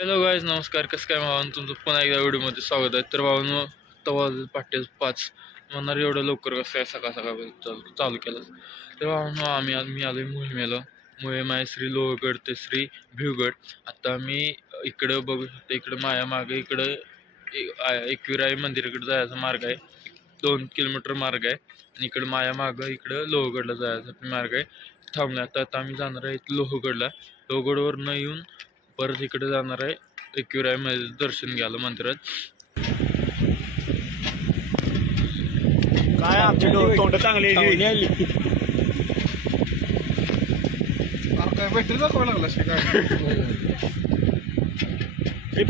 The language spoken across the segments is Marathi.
हॅलो गायज नमस्कार. कसं काय भावान? तुमचं पुन्हा एकदा व्हिडिओमध्ये स्वागत आहे. तर भावानं तवा पाट्टे पाच म्हणणार एवढं लवकर कसं काय सकाळ सकाळ चालू चालू केलं. तर भावानं आम्ही मी आलो मोहिमेला. मोहिम आहे श्री लोहगड ते श्री भिवगड. आता मी इकडं बघू शकतो इकडं माया मागे इकडं एकविराई मंदिराकडे जायचा मार्ग आहे. दोन किलोमीटर मार्ग आहे. आणि इकडं माया मागं इकडं लोहगडला जायचा मार्ग आहे. थांबलं आता आता आम्ही जाणार आहे लोहगडला. लोहगडवरनं येऊन परत इकडे जाणार आहे. एकविरायमध्ये दर्शन घ्यायला मंदिरात. काय आमची तोंड चांगली. काय बॅटरी दाखवायला लागला काय?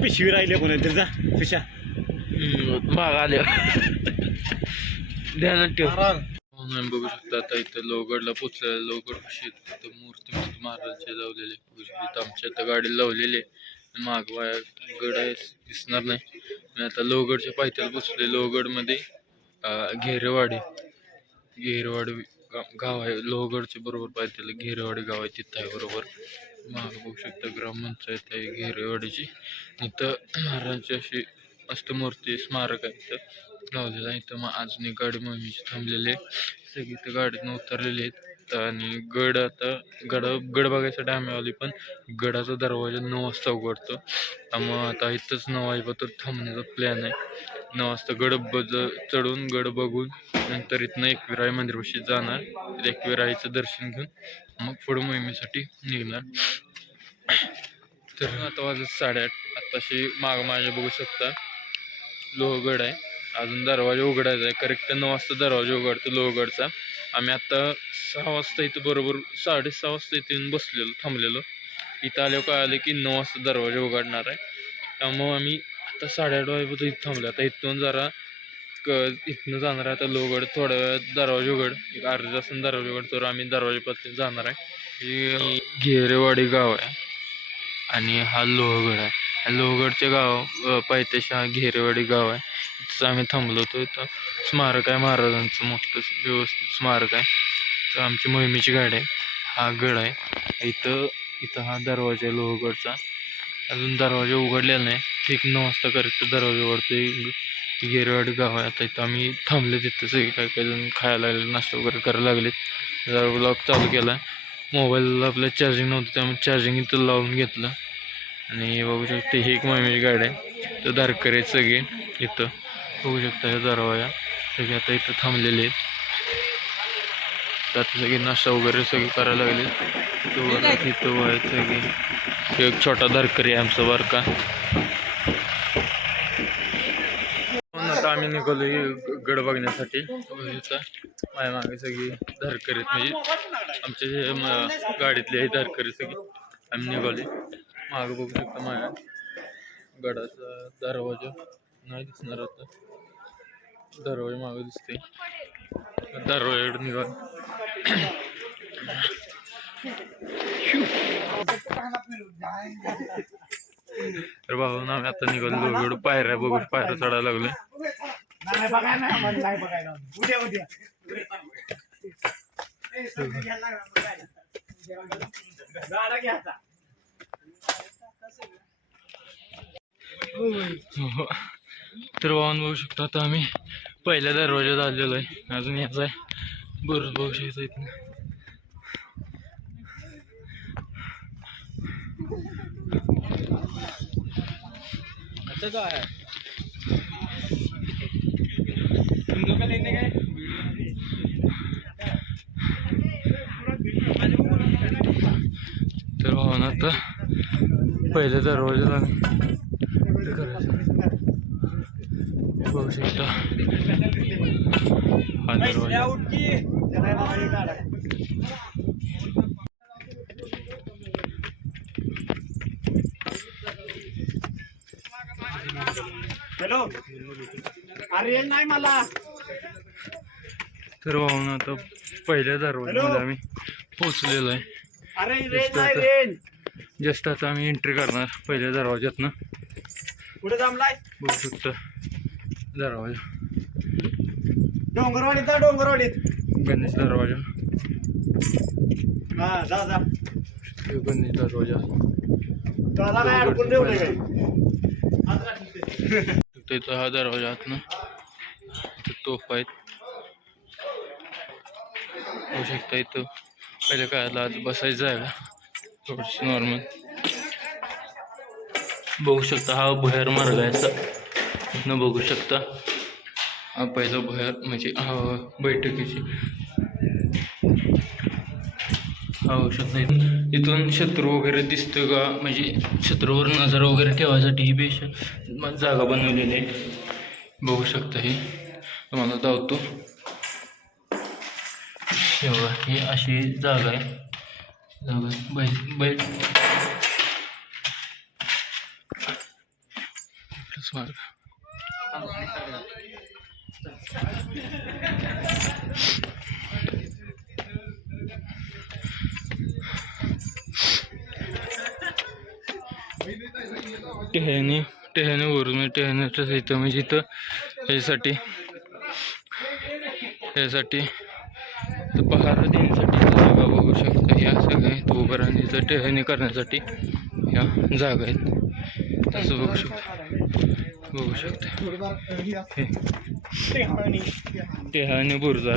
पिशवी राहिले कोणी जा पिशा. भाग आले ध्यानात ठेव. बघू शकता आता इथं लोहगडला पोचलेलं लोहगड कशी तिथं मूर्ती मस्त लावलेले आमच्या आता गाडी लावलेली आहे. माग वाया गड आहे दिसणार नाही. आणि आता लोहगडच्या पायथ्याला बसले लोहगडमध्ये घेरेवाडी. घेरेवाडी गाव आहे. लोहगडच्या बरोबर पायथ्याला घेरेवाडी गाव आहे. तिथं आहे बरोबर. माग बघू शकता ग्रामपंचायत आहे घेरेवाडीची. इथं महाराजांची अशी मस्त मूर्ती स्मारक आहे इथं लावलेलं आहे. इथं मग अजून एक गाडी मोहिमेची थांबलेली आहे. सगळी इथं गाडीतनं उतरलेली आहेत. आणि गड आता गड गड बघायसाठी आम्ही आली पण गडाचा दरवाजा नऊ वाजता उघडतो. त्यामुळं आता इथंच नऊ वाजेपर्यंत थांबण्याचा प्लॅन आहे. नऊ वाजता गड बज चढून गड बघून नंतर इथनं एकविराई मंदिरपाशी जाणार. एकविराईचं दर्शन घेऊन मग पुढं मोहिमेसाठी निघणार. तर आता वाजत साडेआठ. आत्ताशी माग माझ्या बघू शकता. लोहगड आहे. अजून दरवाजा उघडायचा आहे. करेक्ट नऊ वाजता दरवाजा उघडतो लोहगडचा. आम्ही आत्ता सहा वाजता इथं बरोबर साडेसहा वाजता इथे येऊन बसलेलो थांबलेलो. इथं आल्यावर काय आलं की नऊ वाजता दरवाजा उघडणार आहे. त्यामुळं आम्ही आता साडेआठ वाजेपर्यंत इथं थांबलो आता इथून जरा क इथनं जाणार आहे. आता लोहगड थोड्या वेळात दरवाजा उघड. एक अर्धा तासानं दरवाजा उघड. तर आम्ही दरवाजेपर्यंत जाणार आहे. ही घेरेवाडी गाव आहे. आणि हा लोहगड आहे. लोहगडचे गाव पायथ्याशी हा घेरेवाडी गाव आहे. तिथं आम्ही थांबलो होतो. इथं स्मारक आहे महाराजांचं मोठं व्यवस्थित स्मारक आहे. तर आमची मोहिमेची गाडी आहे. हा गड आहे. इथं इथं हा दरवाजा आहे लोहगडचा. अजून दरवाजा उघडलेला नाही. ठीक नऊ वाजता करेक्ट दरवाजा उघडतो गेरवाड गाव आहे. आता इथं आम्ही थांबले तिथं सगळे काय काय जण खायला लागले नाश्ता वगैरे करायला लागलेत. जरा ब्लॉग चालू केला. मोबाईलला आपलं चार्जिंग नव्हतं त्यामुळे चार्जिंग इथं लावून घेतलं. आणि बघू शकते ही एक मोहिमेची गाडी आहे. तर दारकर आहेत सगळे. इथं. बघू शकता हे दरवाजा. सगळे आता इथं थांबलेले आहेत. आता सगळे नाश्ता वगैरे सगळे करायला लागले तिथं इथं वय तिथं सगळे. एक छोटा धरकरी आहे आमचा बर का. आता आम्ही निघालो गड बघण्यासाठी. माझ्या मागे सगळी धारकरी म्हणजे आमच्या गाडीतली गाडीतले आहे धारकरी सगळी आम्ही निघाले मागं बघू शकता माझ्या गडाचा दरवाजा. नाही दिसणार आता. दरवळी मागे दिसते. दरवाजाकडे निघाल तर बाबा आम्ही आता निघालो एवढं पायऱ्या बघू पायऱ्या चढायला लागले नाही तर वाहन बघू शकतो आता आम्ही. पहिल्या दरवाज्यात आलेलो आहे. अजून याचा आहे. बरं बघू शकतो इथं काय तर वाहन आता पहिल्या दरवाज्यात आम्ही करायचं. बघू शकता. हा दरवाजा हॅलो. अरे नाही मला. तर वाहन आता पहिल्या दरवाज्यामध्ये आम्ही पोचलेलो आहे. जस्ट आता आम्ही एंट्री करणार पहिल्या दरवाज्यातनं. कुठे थांबलाय? बघू शकता. दरवाजा. डोंगरवाडीत जा डोंगरवाडीत. गणेश दरवाजा. हा जा जा. गणेश दरवाजा. त्याला काय अडकून ठेवलंय काय? इथं हा दरवाजा आतनं इथं तोफ आहेत. होऊ शकता इथं. पहिल्या काळाला आत बसायचं जागा थोडीशी नॉर्मल बघू शकता हा भुयार मार्ग आहे न बघू शकता. पहिलं पहिला म्हणजे बैठकीची औषध नाही. इथून शत्रू वगैरे दिसतं का? म्हणजे शत्रूवर नजर वगैरे ठेवायसाठी ही बेश जागा बनवलेली आहे. बघू शकता हे. तुम्हाला धावतो शेवा ही अशी जागा आहे. जागा बै बैठ इकडंच मार्ग. टेहनी टेहने वरून टेहण्याचं इथं म्हणजे इथं ह्यासाठी ह्यासाठी तर पहारा देण्यासाठी जागा बघू शकता. ह्या सगळ्या आहेत उभं राहून इथं टेहणी करण्यासाठी ह्या जागा आहेत. तसं बघू शकता. बघू शकता. टेहाने बुर्जा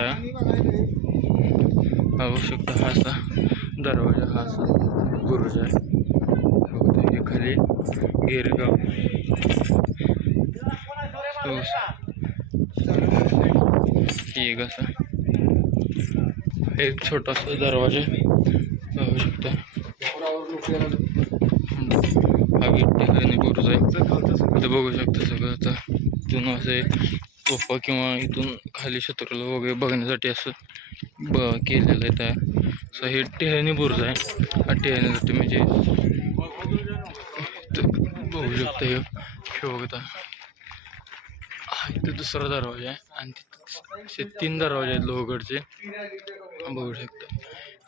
बघू शकता हा असा दरवाजा हा असा बुरुज आहे. बघतो हे खाली गिरगाव. एक असा. एक छोटासा दरवाजा पाहू शकता. हा ठिकाणी बुरुज आहे इथं बघू शकता सगळं आता. इथून असं एक सोफा किंवा इथून खाली शत्रूला वगैरे बघण्यासाठी असं ब केलेलं आहे त्या. असं हे टेहणी बुरुज आहे. हा टेहण्यासाठी म्हणजे बघू शकता हे. बघता हा इथं दुसरा दरवाजा आहे आणि तिथं असे तीन दरवाजे आहेत लोहगडचे. बघू शकता.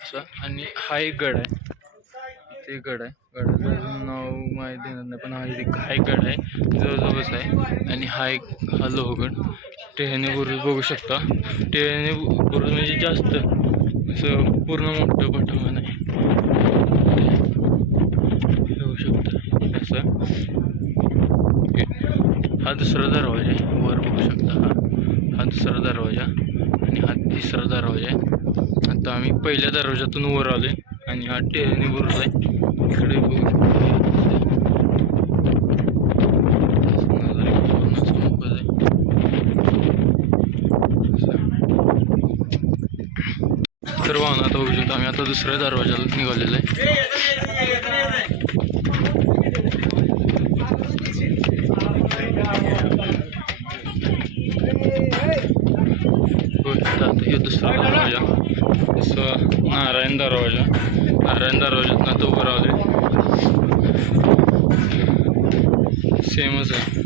असं आणि हा एक गड आहे. एक गड आहे. गडाचं नाव माहिती देणार नाही पण हा एक गड आहे. जवळजवळच आहे. आणि हा एक हा लोहगड टेहने बुरुज बघू शकता. टेहने बुरुज म्हणजे जास्त असं पूर्ण मोठं पटांगण आहे. बघू शकता. असं. हा दुसरा दरवाजा आहे. वर बघू शकता हा. हा दुसरा दरवाजा. आणि हा तिसरा दरवाजा आहे. आता आम्ही पहिल्या दरवाजातून वर आलोय. आणि हा टेहने बुरुज आहे. इकडे बघू तर वाहन आता बघू शकतो आम्ही. आता दुसऱ्या दरवाजाला निघालेलो आहे. हो, दुसरा दरवाजा. दुसरा नारायण दरवाजा. नारायण दरवाजात तो उभं राहिले सेमच आहे.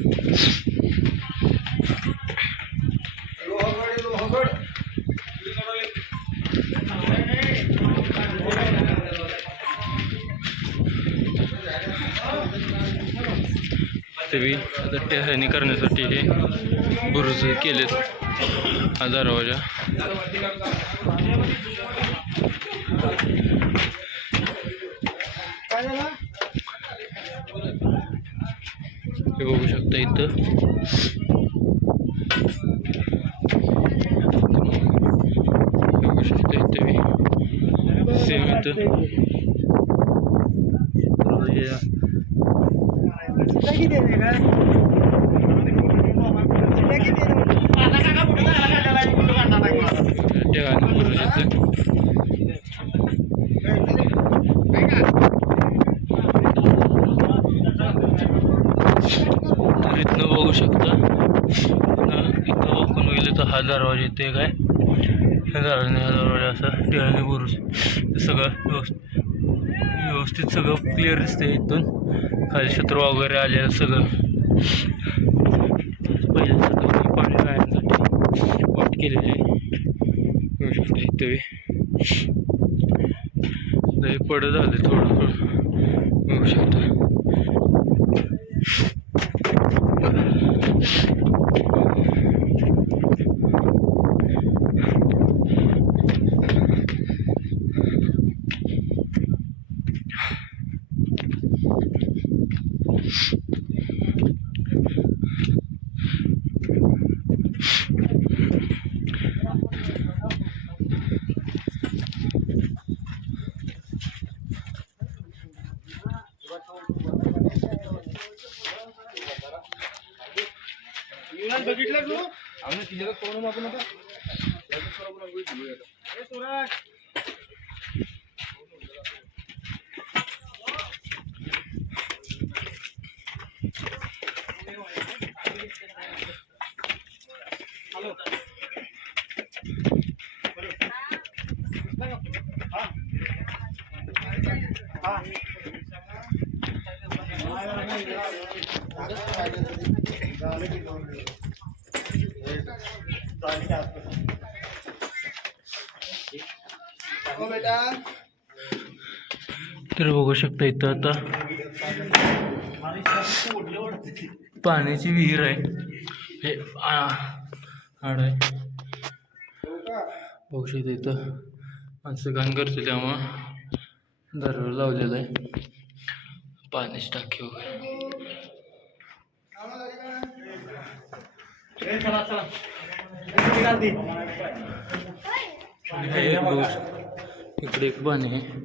तरी आता टेहणी करण्यासाठी हे बुरुज केलेत. हा दरवाजा हे बघू शकता इथं हे बघू शकता इथं बी सेम इथं हे ठेवायला बुरुज इथं तर इथनं बघू शकता इथं इथं ओपन होईल तर हा दरवाजा इथे काय ह्या दरवाजाने हा दरवाजा असा टिळाने बुरुज ते सगळं व्यवस्थित व्यवस्थित सगळं क्लिअर दिसतंय इथून. खाली शत्रू वगैरे आलेलं सगळं. पहिल्या शत्रूने पाणी गाळण्यासाठी वाट केलेली आहे. बघू शकता इथं बी. लय थोडं थोडं बघू शकता सूरज बघितलं तू आम्ही तिच्याला कोण मागून आता ए, सूरज हो बेटा तर बघू शकता इथं आता पाण्याची विहीर आहे. हे आड आहे. बघू शकता इथं माणसं घाण करते त्यामुळं दरवाजा लावलेला आहे. पाण्याची टाकी वगैरे. हे इकडे एक पाणी आहे.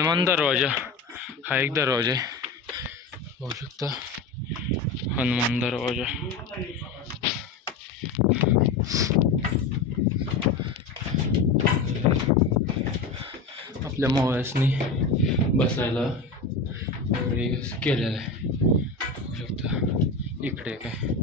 हनुमान दरवाजा. हा एक दरवाजा आहे. बघू शकता. हनुमान दरवाजा. आपल्या मावळ्यासनी बसायला केलेलं आहे. बघू शकता. इकडे काय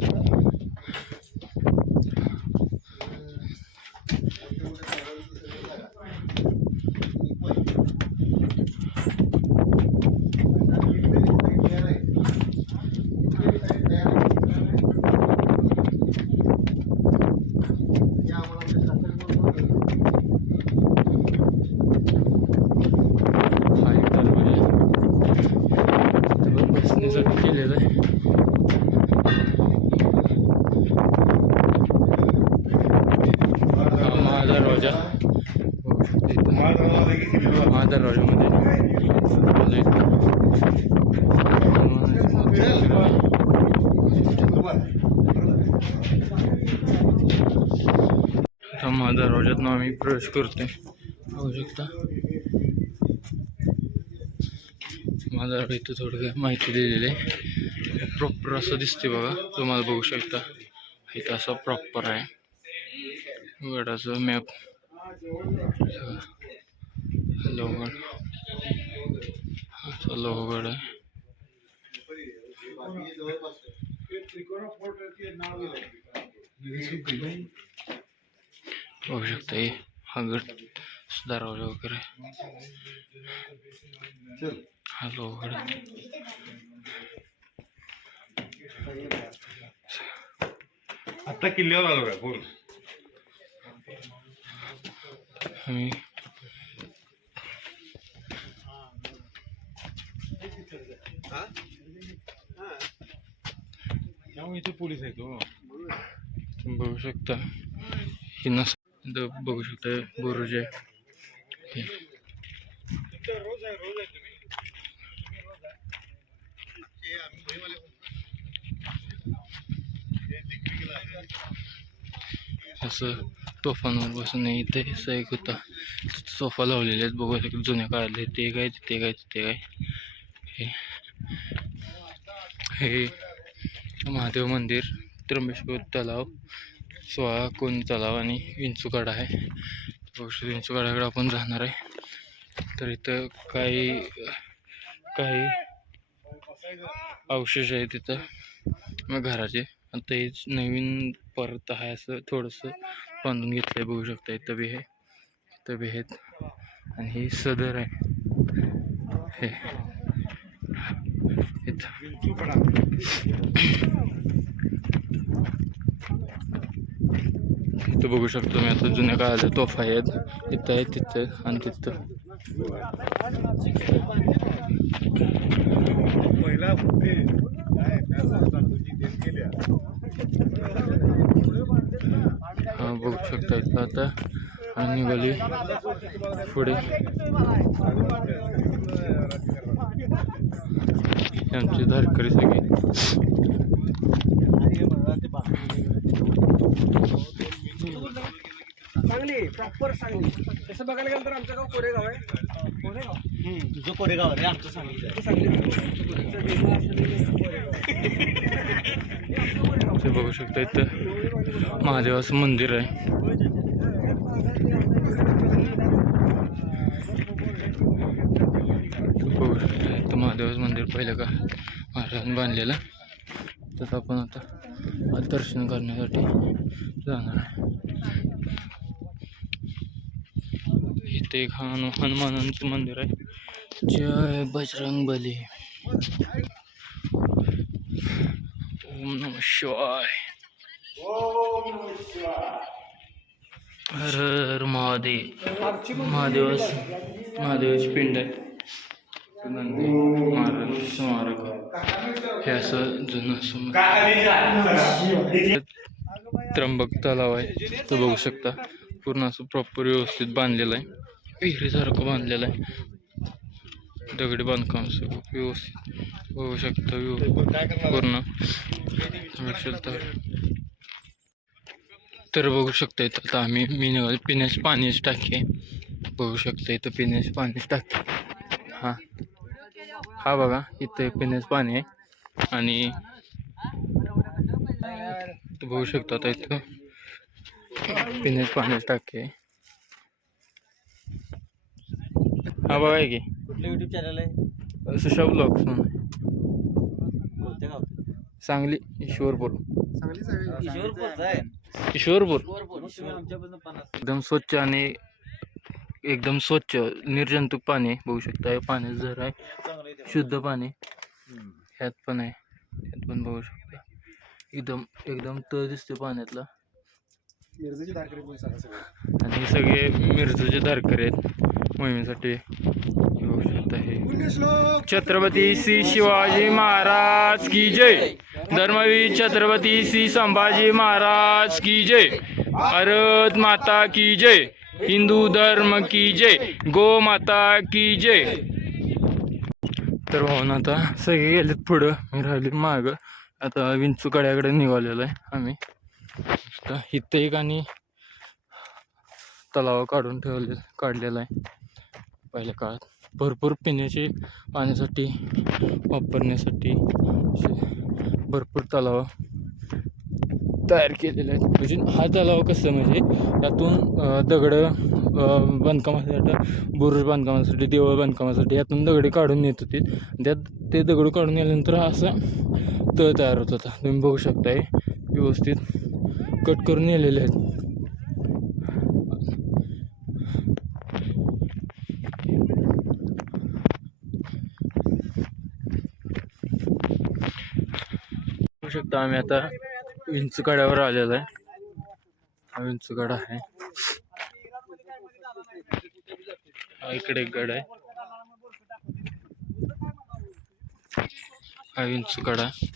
हा एक दरवाजा आहे. इथं बसण्यासाठी केलेलं आहे हा महा दरवाजा बघू शकता इथं महा दरवाजामध्ये आलोय इथं. आता महा दरवाज्यातनं आम्ही प्रवेश करतोय. बघू शकता. मला इथं थोडं काय माहिती दिलेली आहे. प्रॉपर असं दिसते बघा. तुम्हाला बघू शकता. इथं असं प्रॉपर आहे. गडाचं मॅप लोहगड असा लोहगड आहे. बघू शकता हे गड दरवाजा वगैरे हा आहे. आता किल्ल्यावर आलो काय बोल आम्ही इथे पोलीस आहेत हो तुम्ही बघू शकता ही नस बघू शकता बुरुज आहे. असं तोफांवर बसून इथे असं एक होता. सोफा लावलेले आहेत बघू शकतो जुन्या काळातले ते काय तिथे काय तिथे काय. हे. हे महादेव मंदिर त्र्यंबेश्वर तलाव. सोळा कोण तलाव आणि विंचूकाडा आहे. बघू विंचूकाडाकडे आपण जाणार आहे. तर इथं काही काही अवशेष आहे तिथं मग घराचे. आता हेच नवीन परत आहे असं थोडंसं बांधून घेतलं आहे बघू शकता. इथं बी हे इथं बी आहेत. आणि ही सदर आहे. हे. इथं. इथं बघू शकतो मी आता जुन्या काळाच्या तोफा आहेत. इथं आहे तिथं आणि तिथं. हा बघू शकता इथं आता? आणि निघाली. पुढे. आमची धारकरी सगळी सांगली प्रॉपर सांगली. तसं बघायला गेलं तर आमचं गाव कोरेगाव आहे. कोरेगाव? तुझं कोरेगाव रे आमचं सांगली ते बघू शकता इथं महादेवाचं मंदिर आहे. बघू शकता इथं महादेवाचं मंदिर पहिलं का? महाराजांनी बांधलेलं. तसं आपण आता दर्शन करण्यासाठी जाणार आहे. इथे एक हनु हनुमानांचं मंदिर आहे. जय बजरंग बली. ओम नम शिवाय. हर हर महादेव. महादेवास महादेवाची पिंड आहे. महाराज स्मारक. हे असं जुनं त्र्यंबक तलाव आहे. तो बघू शकता. पूर्ण असं प्रॉपर व्यवस्थित बांधलेलं आहे. विहिरीसारखं बांधलेलं आहे. दगडी बांधकाम व्यवस्थित. होऊ शकतं पूर्ण. तर बघू शकता इथं आता आम्ही मिनरल पिण्यास पाणीच टाके टाकी आहे बघू शकता इथं पिण्यास पाणीच टाकी हां. हा बघा इथं पिण्यास पाणी आहे. आणि बघू शकता आता इथं पिण्यास पाणीच टाकी आहे हा बघा आहे की. कुठलं युट्यूब चॅनल आहे? सुशा ब्लॉग्स आहे. कोणत्या गाव सांगली ईश्वरपूर. ईश्वरपूरचं आहे. ईश्वरपूर. एकदम स्वच्छ आणि एकदम स्वच्छ निर्जंतुक पाणी आहे. बघू शकता हे पाण्याचं झर आहे. शुद्ध पाणी. ह्यात पण आहे. ह्यात पण बघू शकता. एकदम एकदम तळ दिसते पाण्यातला. मिरजेची दाखले पण सांगा सगळं? आणि हे सगळे मिरजूचे धारकरी आहेत. मोहिमेसाठी हे शकता हे छत्रपती श्री शिवाजी महाराज की जय. धर्मवीर छत्रपती श्री संभाजी महाराज की जय. भारत माता की जय. हिंदू धर्म की जय. गो माता की जय. तर भाऊन आता सगळे गेलेत पुढं. मी राहिले मागं. आता विंचूकड्याकडे निघालेलो आहे आम्ही. इथं एक आणि तलाव काढून ठेवले काढलेला आहे. पहिल्या काळात भरपूर पिण्याचे पाण्यासाठी वापरण्यासाठी असे भरपूर तलाव तयार केलेले आहेत. म्हणजे हा तलाव कसं म्हणजे यातून दगडं बांधकामासाठी बुरुज बांधकामासाठी देवळ बांधकामासाठी यातून दगडे काढून येत होते. त्यात ते दगड काढून गेल्यानंतर असं असा तळ तयार होत होता. तुम्ही बघू शकताय व्यवस्थित. कट करून नेलेले आहेत. बघू शकता आम्ही आता विंचकड्यावर आलेलो आहे. हा विंचूकडा आहे. हा इकडे एक गड आहे. हा विंचूकडा आहे.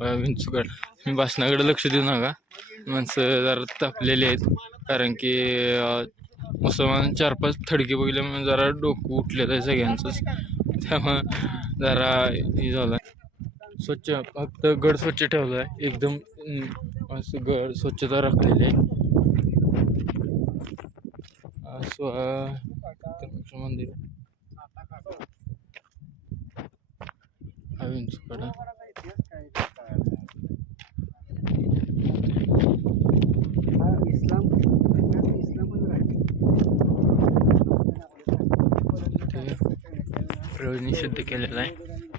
विंचूकड. मी भाषणाकडे लक्ष देऊ नका. माणसं जरा तापलेली आहेत. कारण की मुसलमान चार पाच थडके बघितले बघितल्यामुळे जरा डोकं उठलेलं आहे सगळ्यांचंच. त्यामुळं जरा हे झालं. स्वच्छ फक्त गड स्वच्छ ठेवला आहे एकदम असं गड स्वच्छता राखलेली आहे. असं मंदिर. हा विंचूकडा ते प्रवेश निषिद्ध केलेला आहे.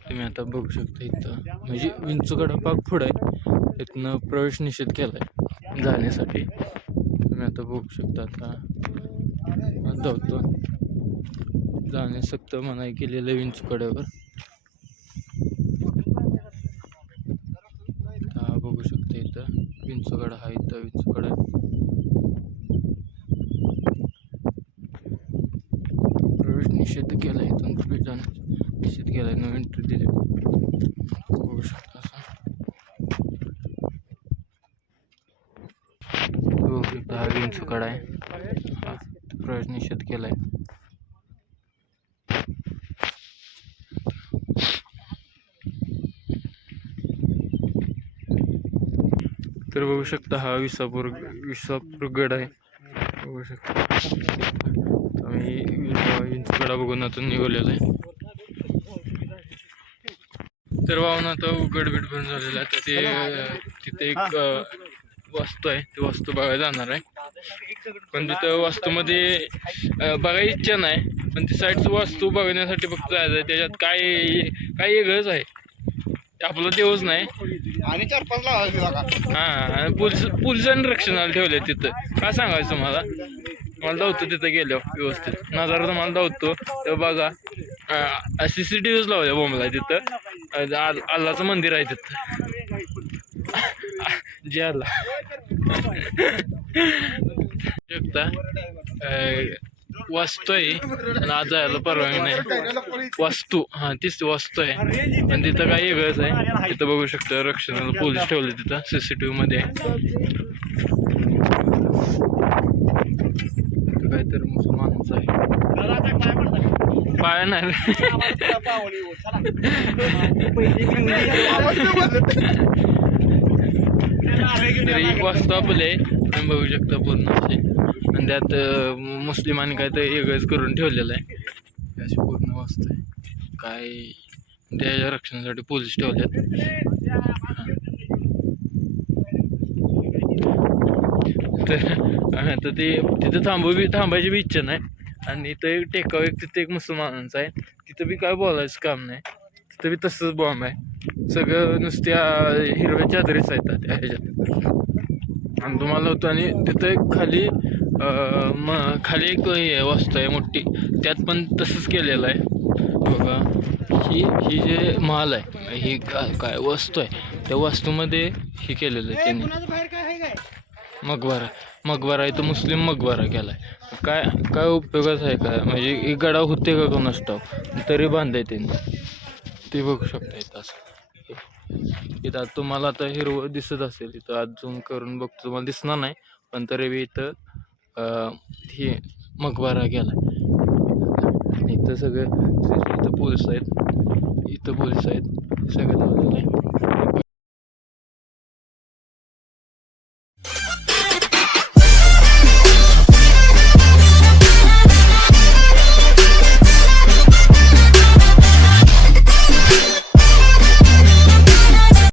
तुम्ही आता बघू शकता इथं. म्हणजे विंचूकडा पाक पुढं आहे. इथनं प्रवेश निषेध केला आहे जाण्यासाठी. तुम्ही आता बघू शकता आता. धावतो जाणे सक्त मनाई केलेलं विंचूकड्यावर आता बघू शकता इथं विचकडा प्रवेश निषेध केला इथून प्रवेश जाण्यास निषेध केला नो एंट्री दिली बघू शकता असं बघू शकता हा विंचूकडा आहे हा प्रवेश निषेध केलाय. तर बघू शकता हा विसापूर विसापूर गड आहे. बघू शकता. आम्ही विंचगडा बघून आता निघलेला आहे तर वाहून आता गडबीड भरून झालेला आहे. तर ते तिथे एक वस्तू वास्तू आहे. ती वास्तू बघायला जाणार आहे. पण तिथं वास्तूमध्ये बघायची इच्छा नाही पण ती साईडचं वास्तू बघण्यासाठी फक्त जायचं आहे. त्याच्यात काय काय वेगळंच आहे. आपलं देवच नाही. आणि चार पाच हा पोलीस पोलिसांनी रक्षणाला ठेवले तिथं. काय सांगायचं मला मला धावतो तिथं गेल्यावर व्यवस्थित. नजारा तर मला धावतो. तेव्हा बघा सी सी टी व्हीच लावल्या बोंबला तिथं. अल्लाचं मंदिर आहे तिथं. जे अल्ला वास्तू आहे. आणि आज जायला परवानगी नाही. वास्तू हा तीच ती वास्तू आहे. आणि तिथं काय वेगळंच आहे. तिथं बघू शकतो रक्षणाला पोलीस ठेवले तिथं सीसीटीव्ही मध्ये. व्हीमध्ये काहीतरी मुसलमानच आहे. पाय नाही. एक वास्तू आपले तुम्ही बघू शकता पूर्ण असे. आणि त्यात मुस्लिमांनी काय तर वेगळंच करून ठेवलेलं आहे. अशी पूर्ण वास्तू आहे. काय त्याच्या रक्षणासाठी पोलीस ठेवल्यात. तर तर ते तिथं थांबू बी थांबायची बी इच्छा नाही. आणि इथं एक टेकाव एक तिथं एक मुसलमानांचा आहे. तिथं बी काय बोलायचं काम नाही. तिथं बी तसंच बॉम्ब आहे. सगळं नुसत्या हिरव्या चादरीच आहेत त्या ह्याच्यात. आणि तुम्हाला होतं आणि तिथं एक खाली म खाली एक हे वास्तू आहे मोठी. त्यात पण तसंच केलेलं आहे. बघा ही ही जे महाल आहे ही काय काय वस्तू आहे त्या वास्तूमध्ये हे केलेलं आहे त्यांनी. मकबरा मकबरा तो मुस्लिम मकबरा केला आहे काय काय उपयोगाचं आहे का? म्हणजे एक गडा होते का कोणास ठाऊक? तरी बांधाय त्यांनी. ते बघू शकता इथं असं. इथं तुम्हाला आता हिरवं दिसत असेल इथं आज झूम करून बघतो तुम्हाला दिसणार नाही पण तरी बी इथं अं, हे मकबरा गेला इथं सगळं इथं पोलीस आहेत इथं पोलीस आहेत सगळं लावलेलं आहे.